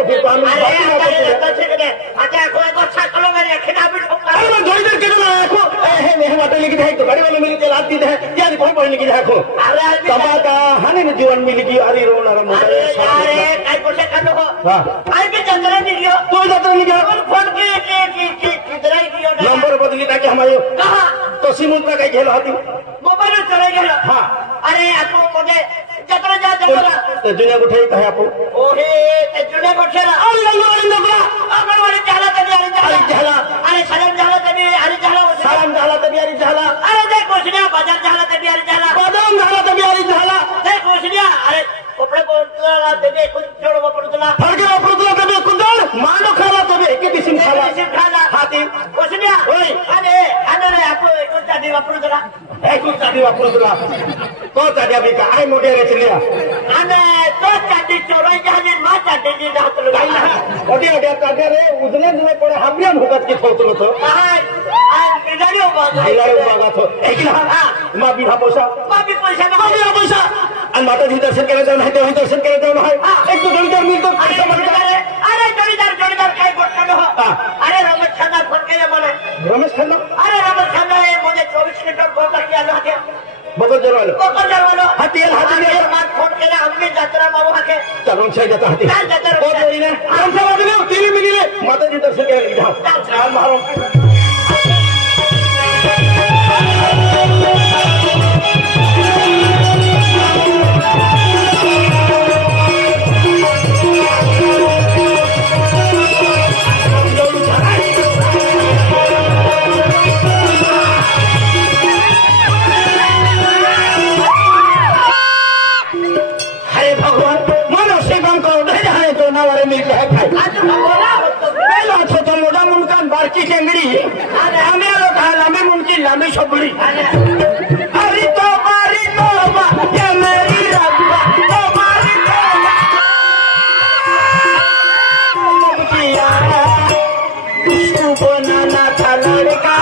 को फिर काम अरे तो ठीक है अच्छा कोई को छकलो मेरे खिला भी ठोका अरे मैं जोड़ी दर के ना आखो ए मैं वाटे लेके जाए तो गाड़ी वाला मिल के लाती है यार कोई पढ़ने की देखो अरे तबाता हने ने जीवन मिल गई अरे रोना रा मोटा अरे काय कोसे कर हो हां आई भी चंद्र नहीं गयो तू जाता नहीं गया फोन की किधर गयो नंबर बदली का के हमारे कहां तो सिमुल का खेल होती मोबाइल चले गयो हां अरे आपको मुझे जतरा जा जतरा तो दुनिया को ठई कहे आपको ओहे ते जुने गोठेला अरे लंगोड़ी अंगनवाड़ी झाला तभी अरे झाला अरे सलाम झाला तभी अरे झाला सालाम झाला तभी अरे झाला अरे देख कोसनिया बाजार झाला तभी अरे झाला बादाम झाला तभी अरे झाला देख कोसनिया अरे कपडे कोणला तभी कुछ जोड वापरतला फडके वापरतला तभी कुंदर मानो खाला तभी के दिसिम खाला हाती कोसनिया ओय अरे रे आपको एक चादी वापरतला एक चादी वापरतला तो चादी अभी का आई मोटे रे चलिया अरे तो चादी चोराई झाली मा चादी नी दातलो काही ना ओडी चादी रे उजने जुने पडे हाबऱ्या भुकत की ठोतलो तो बिलाडी बागा तो एक ना मा बिना पैसा पैसा आणि माता जी दर्शन केले जाऊन आहे तेव्हा दर्शन केले जाऊन आहे एक तो जोडीदार मिळतो पैसा म्हणतो अरे जोडीदार काय बोलतो अरे रमेश खन्ना फोन केला मला रमेश खन्ना अरे रमेश खन्ना हे मुझे 24 लिटर बोल बाकी आलो आहे बगल जरवालो हाती मात फोन केला हमने जत्रा मारू हाके चलून छे जाता हाती ओ जोडीने आमच्या बाजूने टीव्ही मिलीले माता जी दर्शन केले जाऊ चाल मारो बारकी शेंगडी आम्ही आलो का लांबी मुंडकी लांबी शोभडी अरे तो बारी तो ये मेरी रब्बा तो बारी तो उसको बनाना था लड़का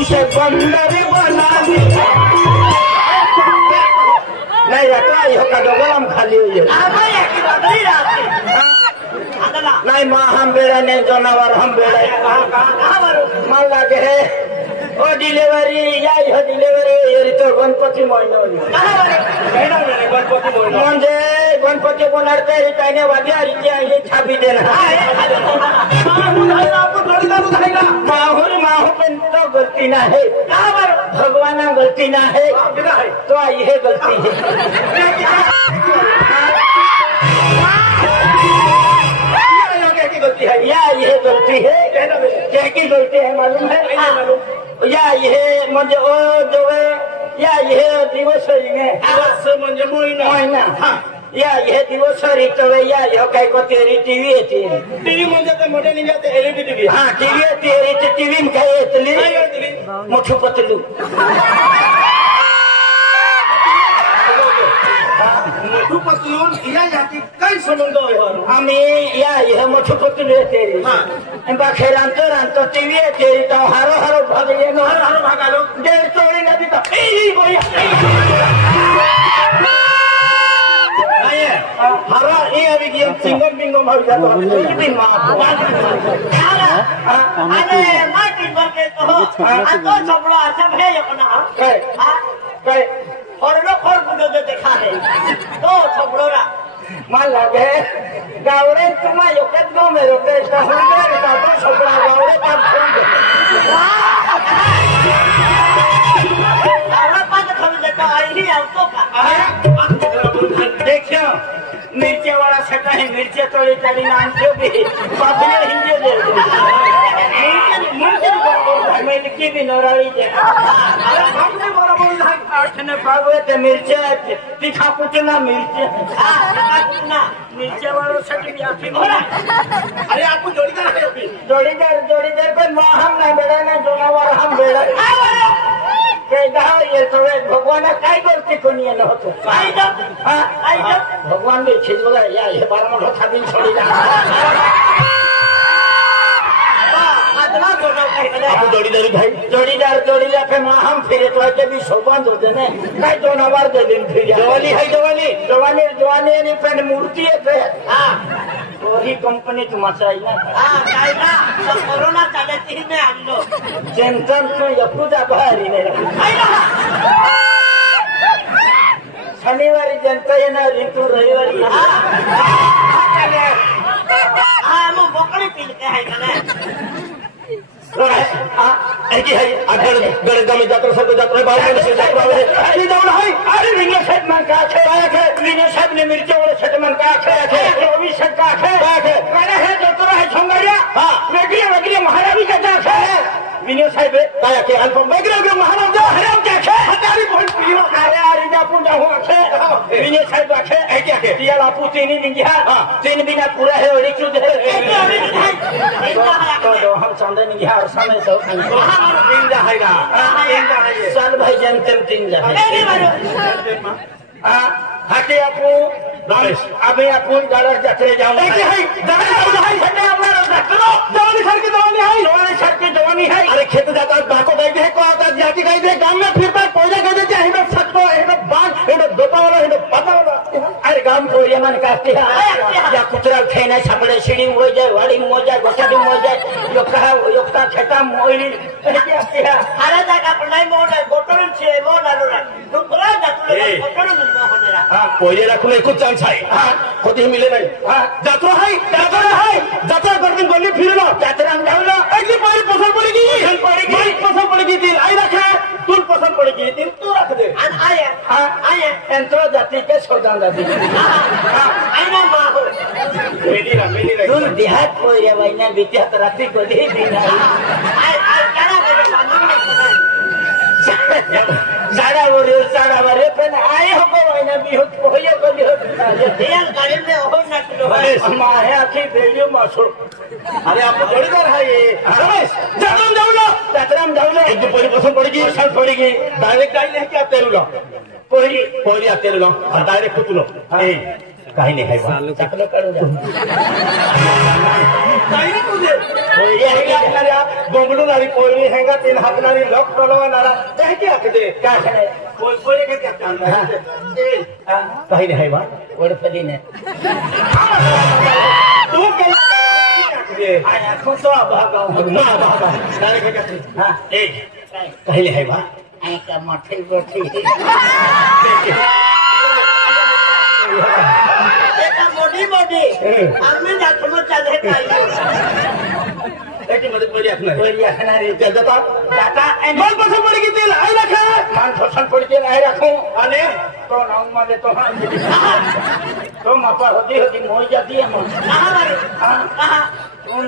उसे बंदर बना दिया नहीं रखा ये का गोलम खाली हुई है नहीं माँ हम बेड़ा नहीं जानवर हम बेड़ा मान लागे है ओ डिलीवरी याई हो डिलीवरी ये तो गणपति महीना म्हणजे गणपति बनाते रिटाइने वाली ये छापी देना माहू पण तो गलती ना है भगवान गलती ना है तो ये गलती है गलती है या ये गलती है क्या की गलती है मालूम है या ये म्हणजे ओ जो या ये दिवस म्हणजे महिना या हे दिवस तो या ह्यो काय को तेरी टीव्ही येते टीव्ही म्हणजे ते मोठे निघते एलईडी टीव्ही हां टीव्ही येते टीव्ही काय येतली मोठू पतलू मोठू पतलून या जाती काय संबंध आहे आम्ही या हे मोठू पतलू येते हां बाखेरांत टीव्ही येते तो हारो भाग येनो हारो भाग आलो देर चोरी नदी तो ई बोया हरा ये अभी की सिंगम बिंगम हो जाता है भी मां अरे माटी पर के तो तो सबड़ा सब है अपना काय और लोग और मुझे देखा है तो सबड़ा मान लगे गावड़े तुम्हारा योगदान दो मेरे पे तो होंगे तो सबड़ा गावड़े पर गावड़ा पास खरीद देता आई ही आपको का देखियो मिर्ची वाला छटा है मिर्ची तोड़ी तोड़ी नाम जो भी बाबले हिंदी दे मिर्ची मैं लिखी भी नराली दे हमने बड़ा बोल आठने पावे ते मिर्ची तीखा कुटना मिर्ची कुटना मिर्ची वाला छट भी आखिर अरे आपको जोड़ीदार है जोड़ीदार पे मां हम ना बेड़ा ना जोनावर हम बेड़ा ये तो भगवान काय करते कोणी न होतो भगवान भी चीज बघा या हे 12 मोठा खाबीन छोडी जोडीदार पे हम फिरे तो भी सौभाग्य होते ना काय दोनावर दे दिन फिर जवानी है जवानी आणि पण मूर्ती येते वही कंपनी तुम्हारा ना हां काय ना तो कोरोना चाले तीन में आणलो जेंटन तो यपुदा बाहेर नाही शनिवारी जनता येणार ऋतू रविवारी हां मग बोकडी पील काय आहे का ना ऐकी है अगर गड़गा में जाकर सब जाकर बाहर से जाकर ये जाओ है अरे विनय साहब मन का है विनय साहब ने मिर्चा वाले छठ मन का है 24 छठ का है कहना है जो तो है झोंगड़िया हां वेगले वेगले महारावी का है विनय साहब काया के अल्प वेगले वेगले महाराज हराम क्या है हजारी बोल पुलियो काले आरिजा पुंजा हो है विनय साहब है है क्या है दिया लापू तीन निंगिया तीन बिना पूरा है और चुद है तो हम चंदन निंगिया और समय तो तीन जा है ना साल भाई जनते तीन जा हाटे आपू रमेश अभी आपू गाड़ा जात्रे जाऊंगा जवानी सर की जवानी है अरे खेत जाता बाको गई है को आता जाति गई है गांव में फिर पर कोयला गई है हेडो छत को हेडो बांध हेडो दोता वाला हेडो पता वाला अरे गांव को ये मन काटते हैं या कुतरा खेने छपड़े सीढ़ी हो जाए वाड़ी हो जाए गोटाडी हो जाए यो कहा यो का खेता मोइली क्या किया अरे जागा पर नहीं मोड़ गोटन छे वो डालो रे दुबरा जातुले गोटन मिल होने रा हां कोयले रखने कुछ चांस है हां खुद ही मिले नहीं हां जात्रा है जात्रा कर दिन बोली फिर लो जात्रा में जाओ अगली बार पसंद पड़ेगी भाई पसंद पड़ेगी दिल आई रख तू पसंद पड़ेगी दिल तू रख दे आया आया एंट्रो जाति के सौदान दादी आइना मां हो मिली रहा तुम देहात को रे भाईना बितिया रात्रि को दे दिन आई करा मेरे बांधने साड़ा वरे पण आए हो भाईना बिहुत को होय को दिया गाड़ी में हो ना किलो माहे आखी बेलियो मासो अरे आप जोड़ीदार है ये रमेश जात्रा में जाओ लो एक पूरी पसंद पड़ेगी पसंद पड़ेगी डायरेक्ट गाड़ी लेके आते लो पोरी आते लो और डायरेक्ट कुछ लो कहीं नहीं है वहाँ चकलो करो कहीं तुझे बंगलू नारी पोरी हैगा 3 हाथ नारी लॉक टोलवा नारा कह के आखदे क्या है पोरी के क्या जानता है कहीं नहीं है वहाँ ओड़फली ने तू के आखदे आया को तो भागा ना बाबा डायरेक्ट क्या हां कहीं नहीं है वहाँ आई का मठे बैठी मोटी हमें जातुलो चले खाई लेकिन मदद मेरी आखना बोली आखना रे जाता मन पसंद पड़ेगी दिल आई रखा मन पसंद पड़ के रह रखूं अने तो नाउ माले तो तो मापा होती मोई जाती है कहां उन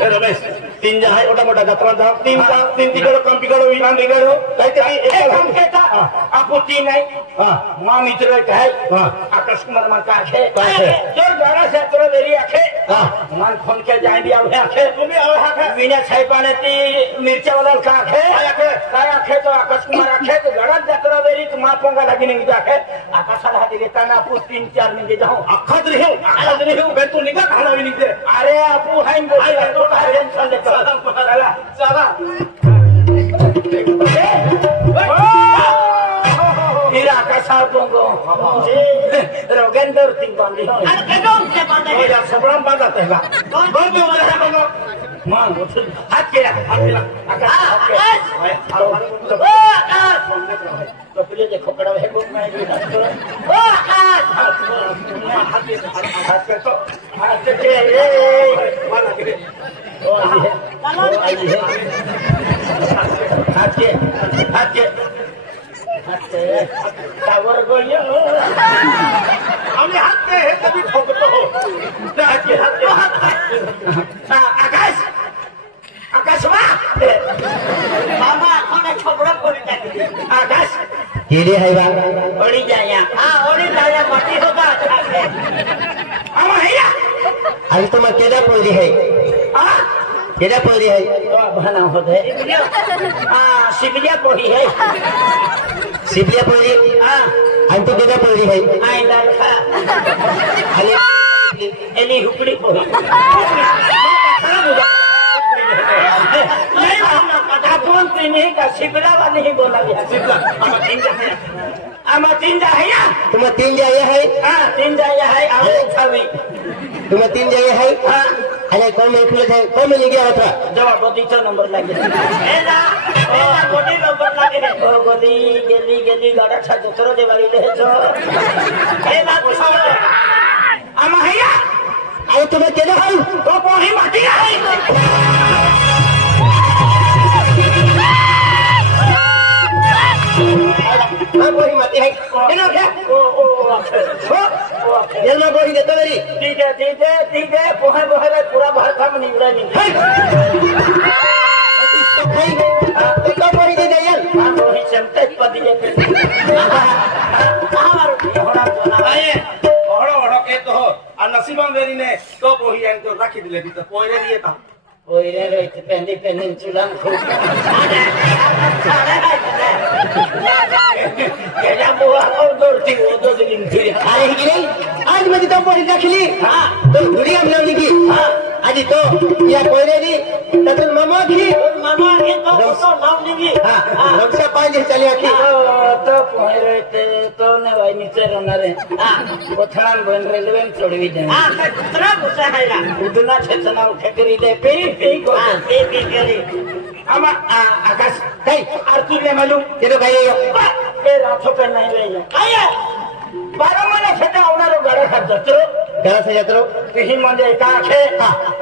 रमेश 3 जा है ओटा मोटा जात्रा जा 3 तिकडो कम पिकडो विमान बिगडो काहीतरी एक काम केता आपुती नाही हां मां मित्र काय हां आकाश कुमार मन का है जो गाड़ा से तोरा वेरी आखे हां मन फोन के जाए भी आवे आखे तुम्ही आवे आखे विना छायपाने ती मिरच्या वाला का आखे काय आखे तो आकाश कुमार आखे तो गाड़ा जात्रा वेरी तो मां पोंगा लगी नहीं जाखे आकाशाला हाती देताना आपू 3-4 मिनिट जाऊ अख्खत रही हूं मैं तू निगाह खाना भी नहीं दे अरे आपू हाइन बोल तो टेंशन ले चला इरा का साथ दूंगो रोगेंद्र सिंह बांधी हो अरे कदम से बांधे हो जा सबरम बांधा तेगा कौन भी वाला है बोलो मां उठ हाथ के आकाश ओ आकाश तो पहले देखो कड़ा है को मैं ओ आकाश हाथ के तो हाथ के वाला के ओ आई है हाथ के टावर गोलियो हमें हाथ के है तभी ठोकतो हो हाथ के आकाश मामा कोने छोकरा कोनी जाके आकाश केरे है बा ओड़ी जाया हां ओरी लाया मटी होगा अच्छा से हम हैया आज तो मैं केदा पोरी है हां केदा पोरी है तो बना होते हां शिवलिया पोही है शिवलिया पोरी हां आज तो केदा पोरी है आई लड़का खाली एली हुपड़ी पोही नहीं आप कौन तीन ही का शिपरा वाली ही बोला गया शिपरा आमा तीन जा है ना तुम्हें 3 जाए है हाँ 3 जा है आवे छवि तुम्हें 3 जाए है हाँ अरे कौन में खुले थे कौन में ले गया था जवाब बोली तो नंबर लगे एला गोटी नंबर लागे ओ गोली गेली गेली गाड़ा छा दूसरो दे वाली ले जो एला कुछ आमा है ना अरे तुम्हें केना है तो पोही माटी है मैं वही माती है केना क्या ये मैं वही देता मेरी ठीक है पोहे पोहे पूरा भारत में निवड़ा नहीं तो वही दे दे यार हाँ वही चलते पदी है नसीबा मेरी ने तो पोही आई तो राखी दिले तो पोरे दिए था ओए रे पेंदी पेंदी चुलान खूब क्या बुआ और दौड़ती वो दो दिन फिर अरे ही नहीं आज मैं तो वही रख ली हाँ तो दुनिया में नहीं की हाँ आज तो या कोई नहीं ततन मामा की मामा ये तो नाम नहीं हां रक्षा पांच चले आखी तो पोहे रहते तो ने भाई नीचे रहना रे हाँ कोथलान बन रेलवे में छोड़वी दे हां कितना गुस्सा है ना उदना छेतना उठे करी दे पे को हां पे करी आमा आकाश कई आरती ले मालूम केरो खाई पे रातों पे नहीं ले आया 12 महीने छटा उनारो घर खा जत्रो घरा से जातरो ही म्हणजे का आखे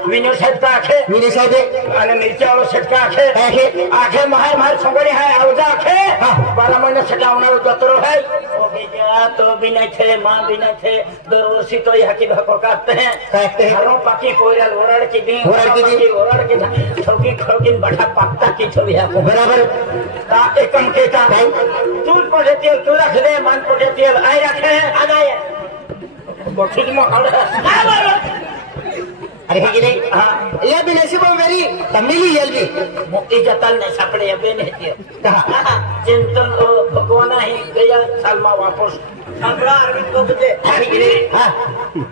विनो सेट का आखे मिनी साहेब आणि मिरच्या वाळो सेट का आखे आखे आखे महार महार संगड़ी है आवजा आखे 12 महीने छटा उनारो जत्रो है ओ बेजा तो भी नहीं थे मां भी नहीं थे दरवर्षी तो यहाँ की भको काटते हैं हरों पाकी कोयरल ओरड़ की दी ओरड़ की ठोकी ठोकी बढ़ा पक्का की छवि है बराबर का एकम केता तू पड़े तेल तू रख दे मन पड़े तेल आई रखे आनाया बखुद में अरे ही नहीं हां ये भी नसीब मेरी तमिली यलगी मोटी जतल ने सपड़े अबे ने दियो कहा चिंतन भगवान ही गया सालमा वापस हमरा अरविंद को बुझे अरे ही नहीं हां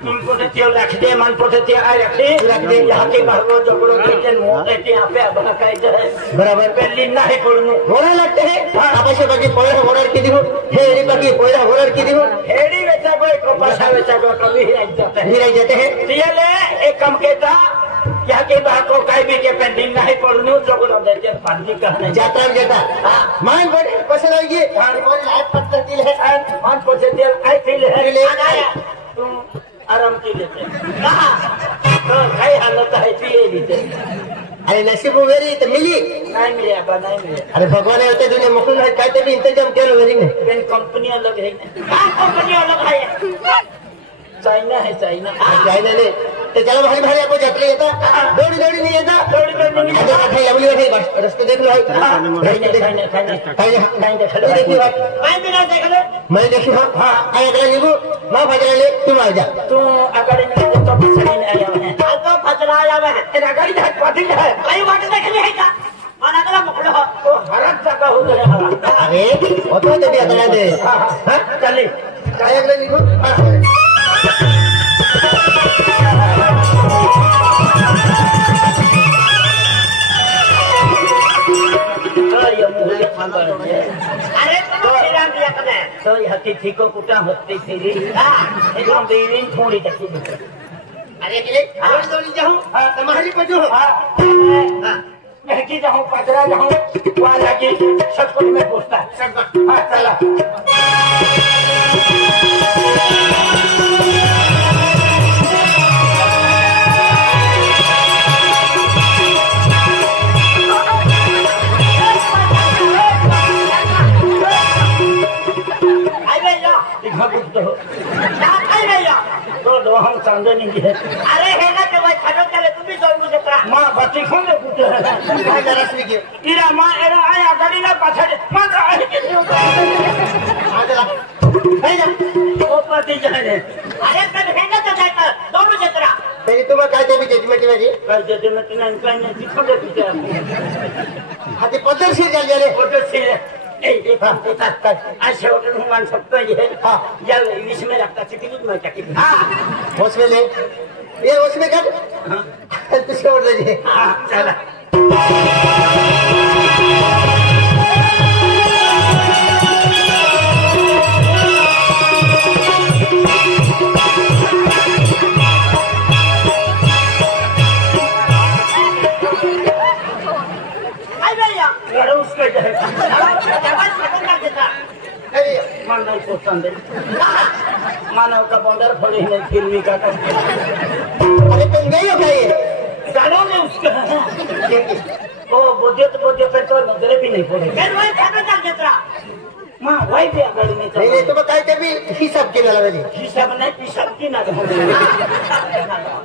तुम को ते रख दे मन को ते आई रखे रख दे यहाँ के भगवो जबड़ो के मोटे ते यहाँ पे अब काई जाए बराबर पहली ना है पड़नु घोड़ा लगते हैं आपसे बाकी पोयरा घोड़ा की दिहो हेड़ी बाकी पोयरा घोड़ा की दिहो हेड़ी बेचा कोई कपासा बेचा को कभी ही आई जाते हैं ही जाते हैं ये एक कम केता यहाँ के बात को कहीं भी के पेंडिंग नहीं पड़नु जबड़ो देते पानी कहने जाता है जाता मान बड़े पसंद आएगी हमारी लाइफ पत्थर दिल है मन को से दिल आई फील है ले तुम आराम की लेते कहा तो कई हालत है पिए लेते अरे नसीब मेरी तो मिली नहीं मिले अब नहीं मिले अरे भगवान होते दुनिया मुकुल है कहते भी इंतजाम क्या लोग में पेन कंपनी अलग है कंपनी अलग है चाइना है चाइना चाइना ने तो चलो भाई भाई आपको जट लेता दौड़ी दौड़ी नहीं आता दौड़ी दौड़ी नहीं अगर खाई लवली बैठे बस रास्ते देख लो नहीं देखो देखी बात मैं भी ना देख ले मैं देखी हाँ हाँ आया अगला नींबू माँ भजरा ले तुम आ जा तू अगर नहीं तो पीछे नहीं आया है तो फजरा आया है तेरा गाड़ी है पार्टी है कई बात देख ले है का माना करा मुकलो तो हर जगह हो गया हरा अरे वो तो दे दिया अगला दे हाँ चलिए आया अगला नींबू अरे तो फिरा दिया कने तो यह तिथि को कुटा होती थी एकदम बेरिंग थोड़ी तक अरे के आवाज दौड़ी जाऊं तुम्हारी पजो महकी जाऊं पजरा जाऊं वहाँ लगी सचकुट में पूछता है हाँ चला तो हम चांदे नहीं है अरे है ना कि भाई खाना चले तुम भी जोर मुझे करा माँ बच्ची खोल दे कुछ काय जरा सी के इरा माँ एरा आया गाड़ी ना पाछड़ माँ तो आई के आ चला है ना वो पति जाने अरे तब है ना तो जाता जोर मुझे करा तेरी तुम काय ते भी जजमेंट में जी कल जब मैं तुमने इनका नहीं दिखा दे तुझे हाथी पत्थर से चल जाले फोटो से ऐसे होटल में मान सकते हैं हाँ जल इसमें रखता चिकनी में चकी हाँ उसमें ले ये उसमें कर हाँ छोड़ दीजिए हाँ चला मन नहीं पसंद है मानव का बंदर फड़ी नहीं फिर भी काटा अरे तुम नहीं हो भाई जानोगे उसका ओ बोझे पे तो नजरे भी नहीं पड़े फिर वही खाना चल जतरा माँ वही भी अगड़ी में चल नहीं तो बताए के भी हिसाब के ना लगे हिसाब नहीं पिसाब की ना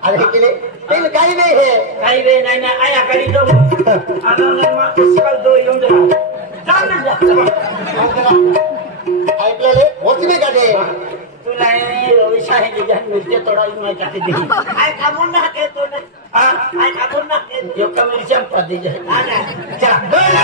अरे के लिए तेल काई नहीं है कहीं वे नहीं ना आया करी दो आना ने माँ कल दो यूं जा जाना जा आई प्ले वोट में काटे तू नहीं रवि शाही की जान मिर्चे तोड़ा मैं काटी दी आई कामुन ना के तो ने हाँ आई कामुन ना के जो कमर चंपा दी जाए आजा चला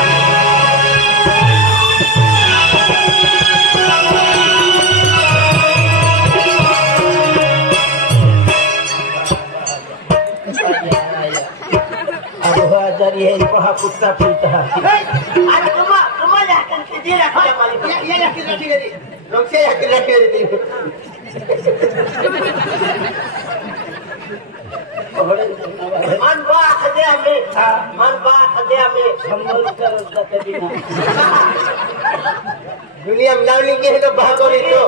ये वहाँ कुत्ता पीता है अरे तुम जाकर के दे रखा वाली ये रखी गई लोग से रखी गई मन बा खदे हमें संभल कर उसका कभी ना दुनिया में नाम लिखे है तो भागो नहीं तो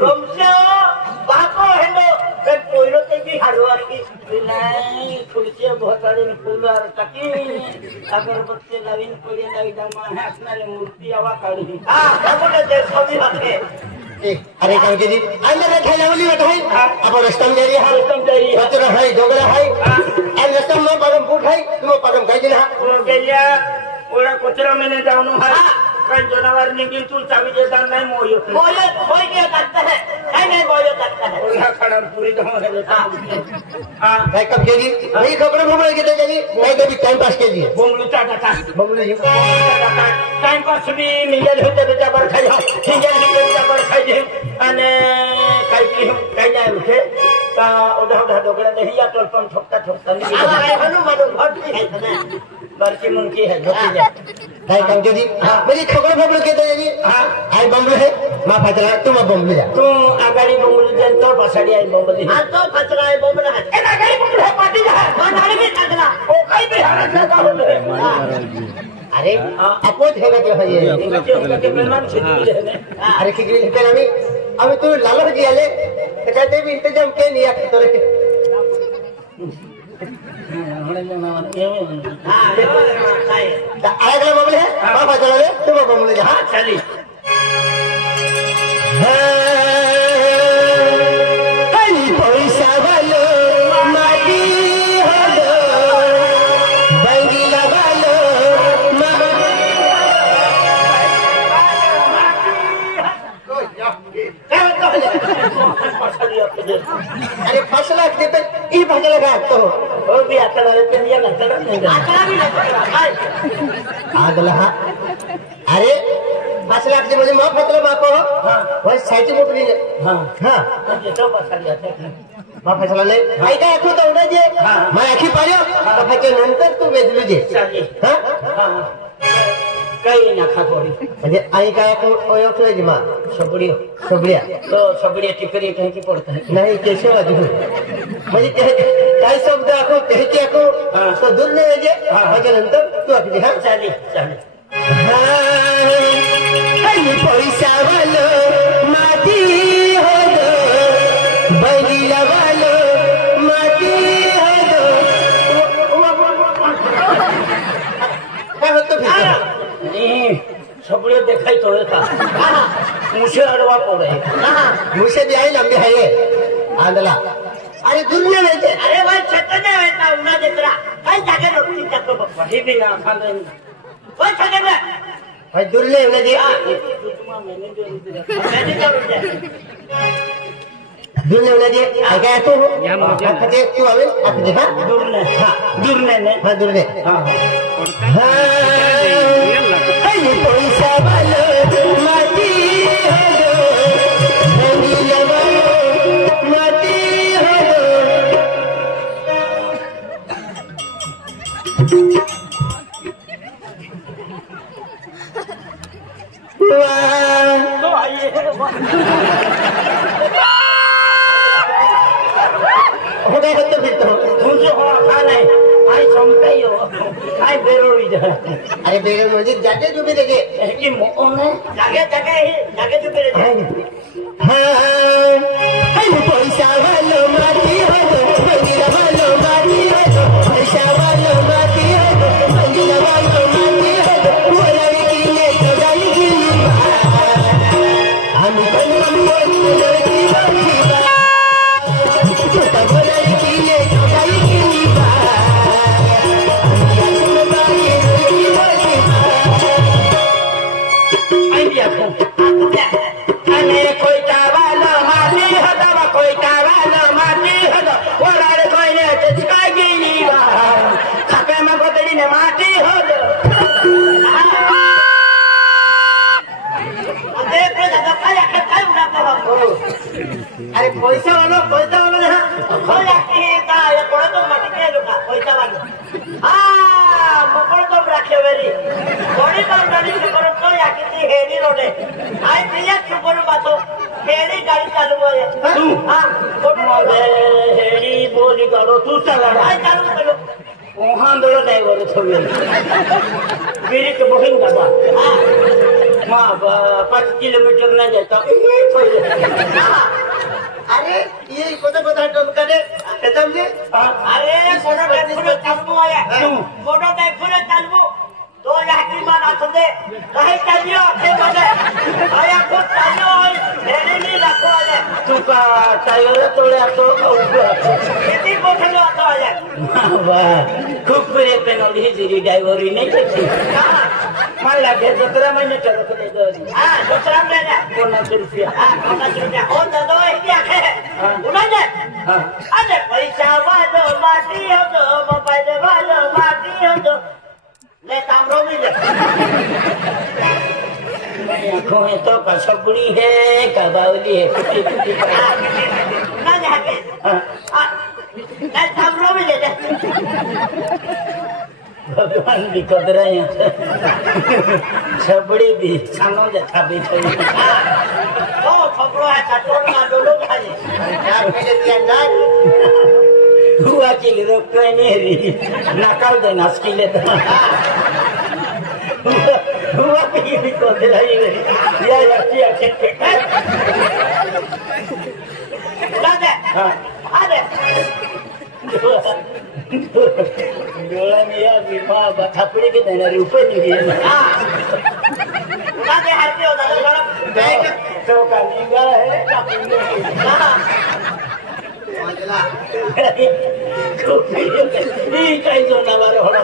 रोमसे बाको हेलो फिर कोइलो के भी हरवार की नहीं खुलचे बहुत सारे फूल और तकी अगरबत्ती नवीन पड़े नहीं दमा है अपना मूर्ति आवा काढ़ी हां हमने देखो भी हके अरे कांके जी अंदर बैठा जावली बैठा है अब रास्ता में जा रही है एकदम चाहिए बचरा है डोगरा है और रास्ता में पगम फूट है तुम पगम कह देना गैया ओरा कोचरा में नहीं जाऊँ है कई जानवर निकली तू चाबी देता नहीं मोयो मोय के करता है नहीं मोयो करता है ओरा खड़ा पूरी गांव है हां भाई कब के जी नहीं खबर घूमने के जानी नहीं कभी टाइम पास के लिए बोमलू टाटा बंगले जी टाइम पास भी मिल होते बेटा पर खाई हो सिंगल बेटा पर खाई जे अने काई जाए उठे ता ओधा डोगड़ा नहीं या टोलपन ठोकता नहीं हनुमान घट है ना बरकी मुनकी है झोंकी जाए भाई कांके जी मेरी खबर के जानी आई बंगले है मां फतरा तुम बंगले जा तू आगाड़ी बंगलू जान तो पसाड़ी आई बंगली हां तो फतरा है बोमना है ए आगाड़ी बंगलू है पार्टी जा मानाली में खतरा ओ कई भी हालत ज्यादा हो रहे अरे अपोज है क्या है ये के मेहमान से मिले हैं अरे की ग्रिल पे नहीं अबे तू लालो जी आले तो कहते भी इंतजाम के नहीं आके तोरे हां सही आगला बंगले है मां फतरा ले तुम बंगले जा हाँ चली पैसा वालो माटी हो बंगला वालो अरे फसला देते ई फसला का तो वो भी आता रहे पे दिया ना चला नहीं आकड़ा भी नहीं हाय आगला अरे फसला के मुझे मां फसला मां को वही साइड मोट ली हाँ हां ये तो पसाड़ी आता है मां फसला ले आई का आखो तो उड़ा जे मैं आखी पाड्यो तो फके नंतर तू बेदलू जे चलिए हां हाँ कई ना खाकोड़ी म्हणजे आई का आखो ओळखले जी मां सबड़ियो सबड़िया तो सबड़िया टिकरी कहीं की पड़ता है नहीं कैसे वाजू म्हणजे काय शब्द आखो कहते आखो तो दूर नाही जे म्हणजे नंतर तू आखी हां चली पैसा वालो माटी हो दो बंगला वालो माटी हो दो क्या होतो फिर नहीं सबड़ियो देखाई थोड़े था मुझे अड़वा पड़े मुझे भी आई लंबी है ये आंधला अरे दुनिया में जे अरे भाई छत्ते में बैठा उना जतरा कई जाके रोटी चक्को वही भी ना खाने भाई छत्ते में भाई दुर्ले में जी मैंने क्या बोलते दुर्ले में जी क्या तू आखते तू आवे आखते हां दूरने ने हां दुर्ले हाँ पैसा वालो माटी हो दो बंगला वालो माटी हो दो तो आइए हो गए तो फिर तो मुझे हो खा नहीं आई समझाइयो आई बेरोड़ी जा अरे बेरे म्हणजे जागे डुबे लगे की मोने जागे चुपे रहे हाँ अरे पैसा वालो माटी हो मंजिला वालो माटी हो पैसा वालो माटी हो मंजिला वालो माटी हो बोला की ने तो डाली गिली हम कौन लड़की बाकी तो बोला की ने तो डाली गिली आई दिया को अने कोई चावालो माटी हदवा कोई चावालो माटी हदवा ओरारे कोई ने चिका गिली बा खाके में बदली ने माटी हो दो अरे पे दादा काया काय उडा बाबा अरे पैसा वाला ना खोला के का ये कोण तो माटी के लोका पैसा वाला मकड़ तो राखे वेरी कोणी काम गाडी सुपर तो या किती हेडी रोडे आई प्रिया सुपर बातो हेडी गाडी चालू आहे हां कोणी हेडी बोली करो तू चला आई चालू करो वहां दौड़ नहीं वो छोड़े मेरी के बहन का बा मां 5 किलोमीटर नहीं जाता अरे ये कोणता टोल करे समजे अरे मोठा टाइम चालू आहे मोठा टाइम चालू तो याकी मान आथदे काही चालियो ते मध्ये आया को चालियो हेडी नी राखो आहे तू का टायर तोड़े तो किती मोठलो आता आहे वाह खूब बरे पेनल्टी जीरी ड्राइवरी नहीं थी मान लगे 17 महीने चलो तो दे हां दूसरा महीने 50 रुपया हां 50 रुपया और दो है उन्होंने अरे पैसा वालो माटी हो दो मोबाइल वालो माटी हो दो ले तामरो मिले आँखों में तो कसबड़ी है कबावली है कुटी कुटी ना जाके ले तामरो मिले भगवान भी कदरा यहाँ छबड़ी भी सानो जथा भी थी ओ छोकरो है कटोर ना डोलो खाए यार पहले दिया ना हुआ कि रोक तो नहीं रही नकल दे नस्की ले तो हुआ कि भी कदरा ही या क्या ठीक है ना दे अरे डोला में यार बीमा बथापड़ी के देना ऊपर नहीं है ना दे हरते हो दादा तो का निगा है ये कई जो नवार होना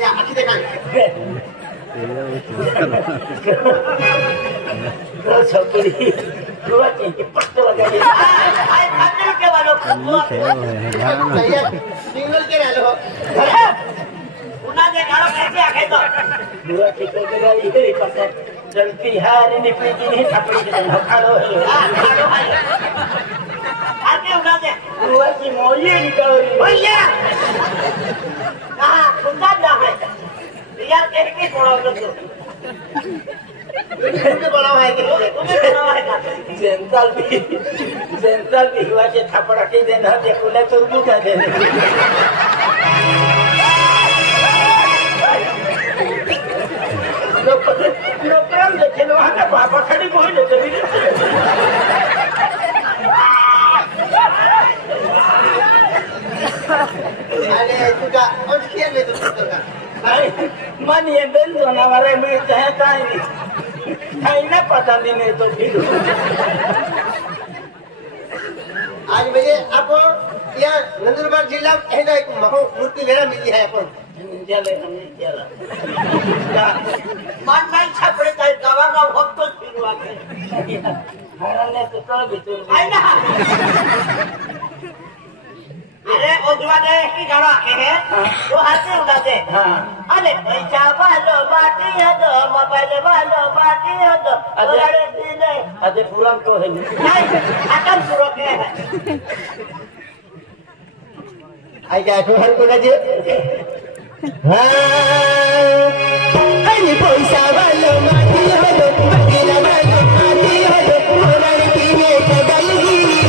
या आखी देखा तो छपड़ी हुआ कि पट्टे लगा दिया आई खाते के वालों सिंगल के रहलो उन्हें देखा कैसे आखे तो हुआ कि तो जगह ये पता चलती हार निकली की नहीं छपड़ी के देना खाड़ो है खाड़ो है आगे उन्हें हुआ कि मोये निकाल भैया कहाँ सुंदर ना है यार कैसे पड़ा तो तुमने बड़ा है कि तुम्हें बना है का सेंट्रल भी हुआ कि थपड़ा के देना देखो ले तो रुक दे लो परम देखे लो वहां का पापा खड़ी कोई ले चली अरे तुझा और किया में तो का मन ये बेल हमारे में चाहता ही नहीं ना पता नहीं तो फिर आज मुझे आप यहाँ नंदुरबार जिला है ना एक मूर्ति मेरा मिली है अपन चले हमने चला मन नहीं छपड़े चाहे दवा का वक्त तो फिरवा के हराने तो कल भी आई ना अरे ओजवाने की गाड़ा के है वो हाथे उड़ाते अरे पैसा वालो बाटी है तो मोबाइल वालो बाटी है तो अरे दिने अरे पूरा तो है नहीं आकर पूरा के है आई क्या तो हर को ना जे हाँ अरे पैसा वालो माटी हो तो बगीला वालो माटी हो तो मोरा की ये कदल गिरी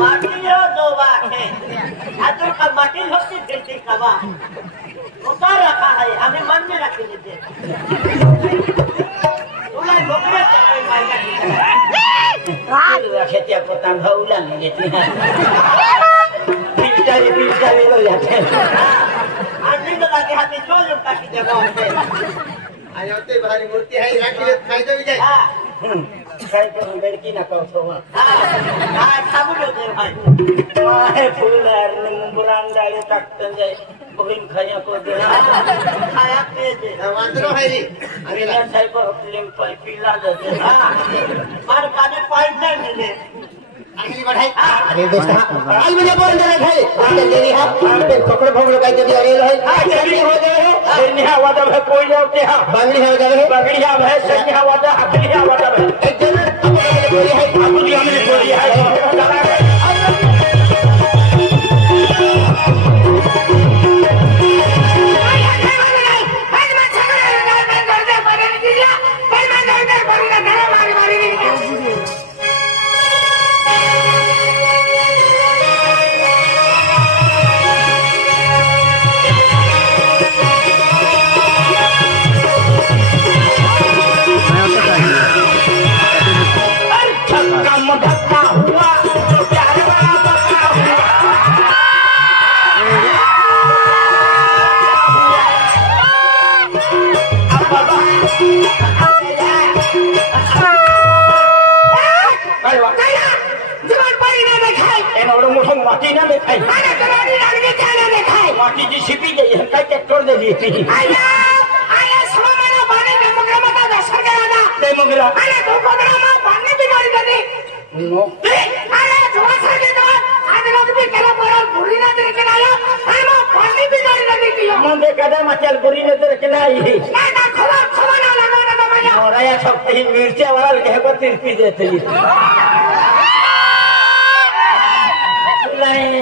माटी हो दो बाटे आदर का माटी होती फिरती कबा उतार रखा है हमें मन में रख देते तुला घोकरे चले मायका रखे त्या पोतान भाऊला नहीं देती है पिचकारी हो जाते हैं आदमी तो लाके हाथी चोल लुटा की जगह होते आणि होते भारी मूर्ती आहे राखीले खायचं विजय हां काय करू लड़की ना कहो तो हां साबुन होते भाई माहे फूल यार ने मुंबरान डाले तकते जाए बहिन खाया को दे खाया पे दे वांद्रो आहे रे अरे ना साहेब को लिम पाई पिला देते हां मार काने पॉइंट नहीं मिले अगली बढ़ाई अरे दोस्त आज मुझे बोल दे रहे अंदर देरी है पे पकड़ भोग लगाई दे अरे है जल्दी हो जाए निर्णय वादा है कोई जाते हैं बांगड़ी हो जाए बगड़िया है सैया वादा हकलिया वादा है एक जन अपने बोली है आपकी हमने बोली है धक्का हुआ तो प्यार वाला धक्का हुआ अब बाबा जीवन परी ना देखाई एनोड़ मुठो माटी ना देखाई अरे तुम्हारी लड़की क्या ना देखाई माटी जी छिपी गई है कई ट्रैक्टर दे दी थी आया आया सोमना पानी में मगरा मता दसर गया ना दे मगरा अरे तो मगरा में पानी बिगाड़ी दे नो अरे जोसा के तो आज लोग भी केला पर बुरी ना देख के आया अरे मैं पानी बिगाड़ी दे दिया मन दे कदम चल बुरी नजर के लाई ना खबर खबर ना लगा ना भैया और आया सब कहीं मिर्ची वाला के को तिरपी देते नहीं